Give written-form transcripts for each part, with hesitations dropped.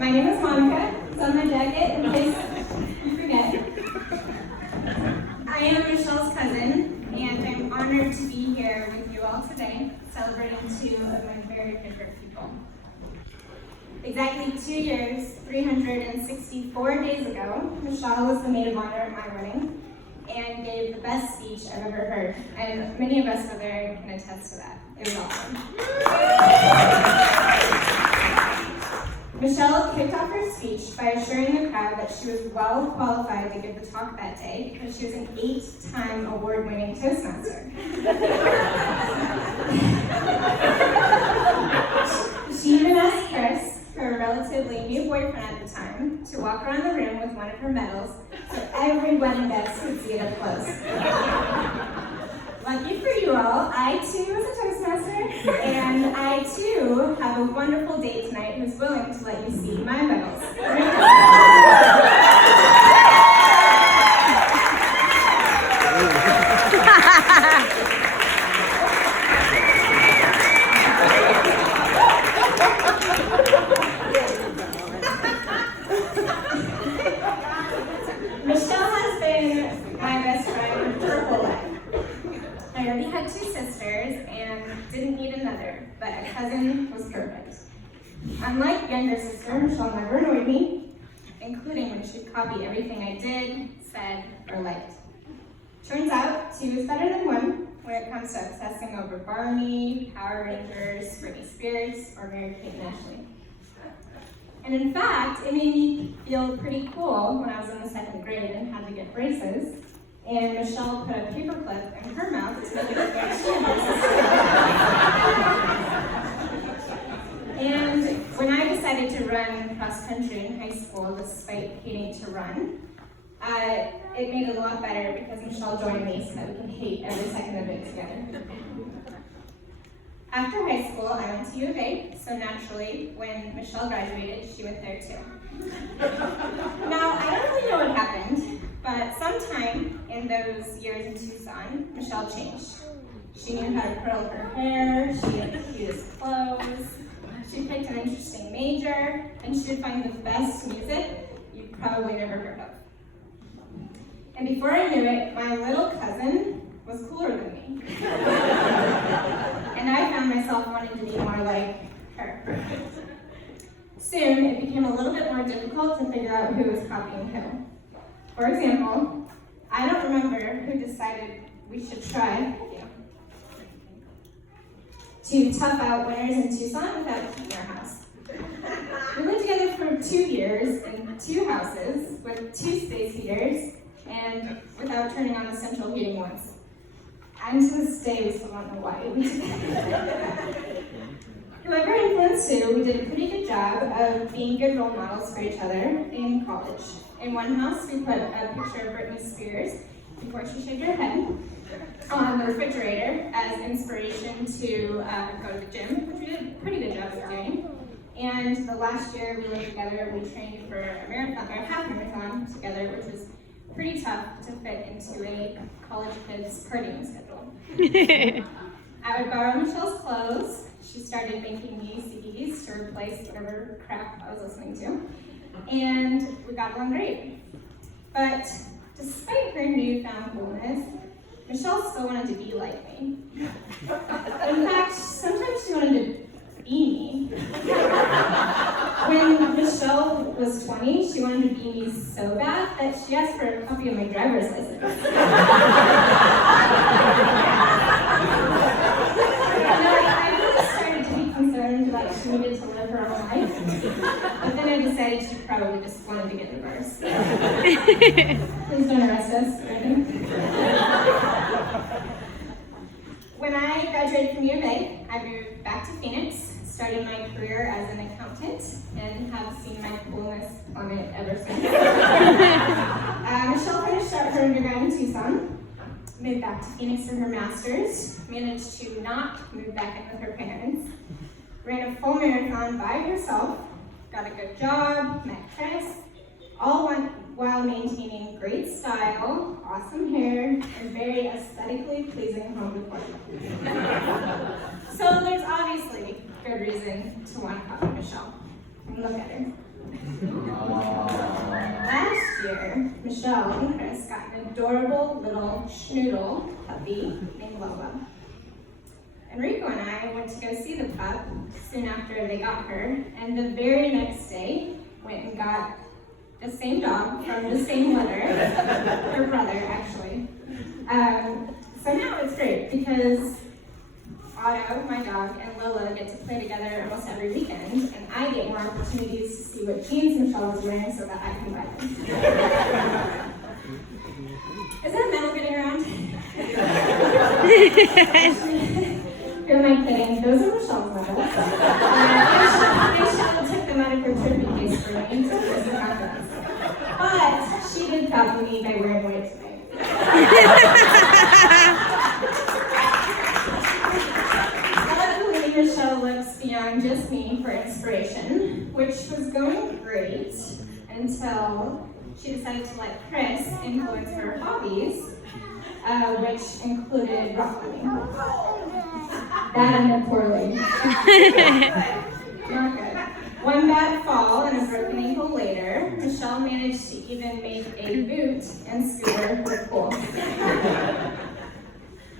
My name is Monica. It's on my jacket in case you forget. I am Michelle's cousin, and I'm honored to be here with you all today, celebrating two of my very favorite people. Exactly 2 years, 364 days ago, Michelle was the maid of honor at my wedding and gave the best speech I've ever heard. And many of us over there can attest to that. It was awesome. Michelle kicked off her speech by assuring the crowd that she was well qualified to give the talk that day because she was an 8-time award-winning Toastmaster. She even asked Chris, her relatively new boyfriend at the time, to walk around the room with one of her medals so every wedding guest could see it up close. Lucky for you all, I too was a Toastmaster, and I too have a wonderful date tonight who's willing to let you see my medals. Michelle has been my best friend her whole life. I already had 2 sisters and didn't need another, but a cousin was perfect. Unlike younger sister, Michelle never annoyed me, including when she'd copy everything I did, said, or liked. Turns out 2 is better than 1 when it comes to obsessing over Barney, Power Rangers, Britney Spears, or Mary-Kate and Ashley. And in fact, it made me feel pretty cool when I was in the 2nd grade and had to get braces, and Michelle put a paperclip in her mouth to make it look like she had braces. And when I decided to run cross country in high school, despite hating to run, it made it a lot better because Michelle joined me so that we can hate every second of it together. After high school, I went to U of A, so naturally, when Michelle graduated, she went there too. Now, I don't really know what happened, but sometime in those years in Tucson, Michelle changed. She knew how to curl her hair, she had the cutest clothes, she picked an interesting major, and she would find the best music you've probably never heard of. And before I knew it, my little cousin was cooler than me. And I found myself wanting to be more like her. Soon, it became a little bit more difficult to figure out who was copying who. For example, I don't remember who decided we should try to tough out winters in Tucson without heating our house. We lived together for 2 years in 2 houses with 2 space heaters and without turning on the central heating once. And to this day, we still don't know why we did that. Whoever influenced who, we did a pretty good job of being good role models for each other in college. In one house, we put a picture of Britney Spears before she shaved her head on the refrigerator as inspiration to go to the gym, which we did a pretty good job of doing. And the last year we lived together, we trained for a marathon, or a half marathon together, which was pretty tough to fit into a college kid's partying schedule. I would borrow Michelle's clothes. She started making me CDs to replace whatever crap I was listening to. And we got along great. But despite her newfound coolness, Michelle still wanted to be like me. In fact, sometimes she wanted to be me. When Michelle was 20, she wanted to be me so bad that she asked for a copy of my driver's license. I really started to be concerned that she needed to live her own life, but then I decided she probably just wanted to get divorced. Please don't arrest us. When I graduated from U of A, I moved back to Phoenix, started my career as an accountant, and have seen my coolness plummet ever since. Michelle finished out her undergrad in Tucson, moved back to Phoenix for her master's, managed to not move back in with her parents, ran a full marathon by herself, got a good job, met Chris, all while maintaining great style, awesome hair, and very aesthetically pleasing home decor. So there's obviously good reason to want to copy Michelle. Look at her. Michelle and Chris got an adorable little schnoodle puppy named Lola. And Rico and I went to go see the pup soon after they got her, and the very next day went and got the same dog from the same litter, her brother actually. So now it's great because Otto, my dog, and Lola get to play together almost every weekend, and I get more opportunities to see what jeans Michelle is wearing so that I can buy them. Is that metal getting around? Who am I kidding? Those are Michelle's medals. Michelle took them out of her trophy case for me, so there's no confidence. But she did copy me by wearing white today. Luckily, Michelle looks beyond just me for inspiration, which was going great until she decided to let Chris influence her hobbies, which included rock climbing. That ended poorly. Not good. One bad fall and a broken ankle later, Michelle managed to even make a boot and scooter look cool.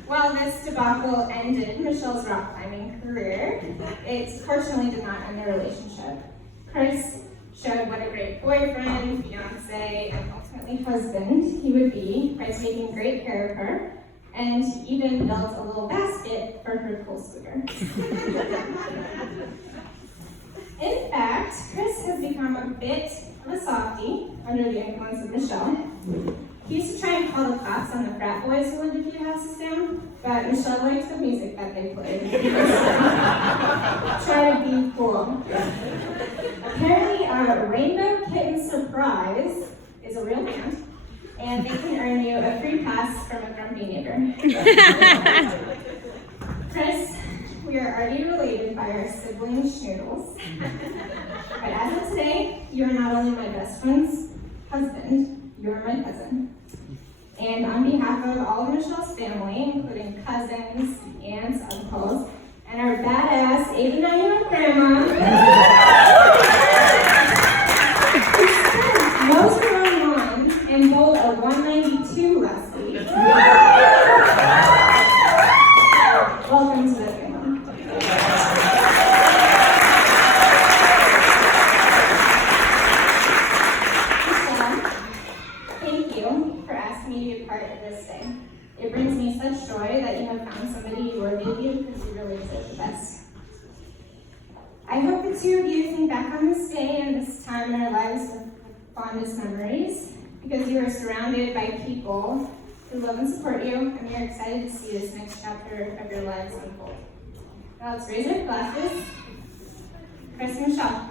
While this debacle ended Michelle's rock climbing career, it fortunately did not end their relationship. Chris showed what a great boyfriend, fiance, and ultimately husband he would be by taking great care of her, and he even built a little basket for her cool scooter. In fact, Chris has become a bit of a softie under the influence of Michelle. He used to try and call the cops on the frat boys who lived a few houses down, but Michelle likes the music that they played. Try to be cool. Apparently, Rainbow Kitten Surprise is a real band, and they can earn you a free pass from a grumpy neighbor. Chris, we are already related by our sibling schnoodles. But as of today, you are not only my best friend's husband, you are my cousin. And on behalf of all of Michelle's family, including cousins, aunts, uncles, and our badass 89-year-old grandma, who spent most of our lawn and bowled a 192 last week. Welcome to the family. Thank you for asking me to be part of this day. It brings me such joy that you have found somebody worthy of you because you really deserve the best. I hope the two of you think back on this day and this time in our lives with fondest memories because you are surrounded by people who love and support you, and we are excited to see this next chapter of your lives unfold. Now let's raise our glasses. Chris and Michelle.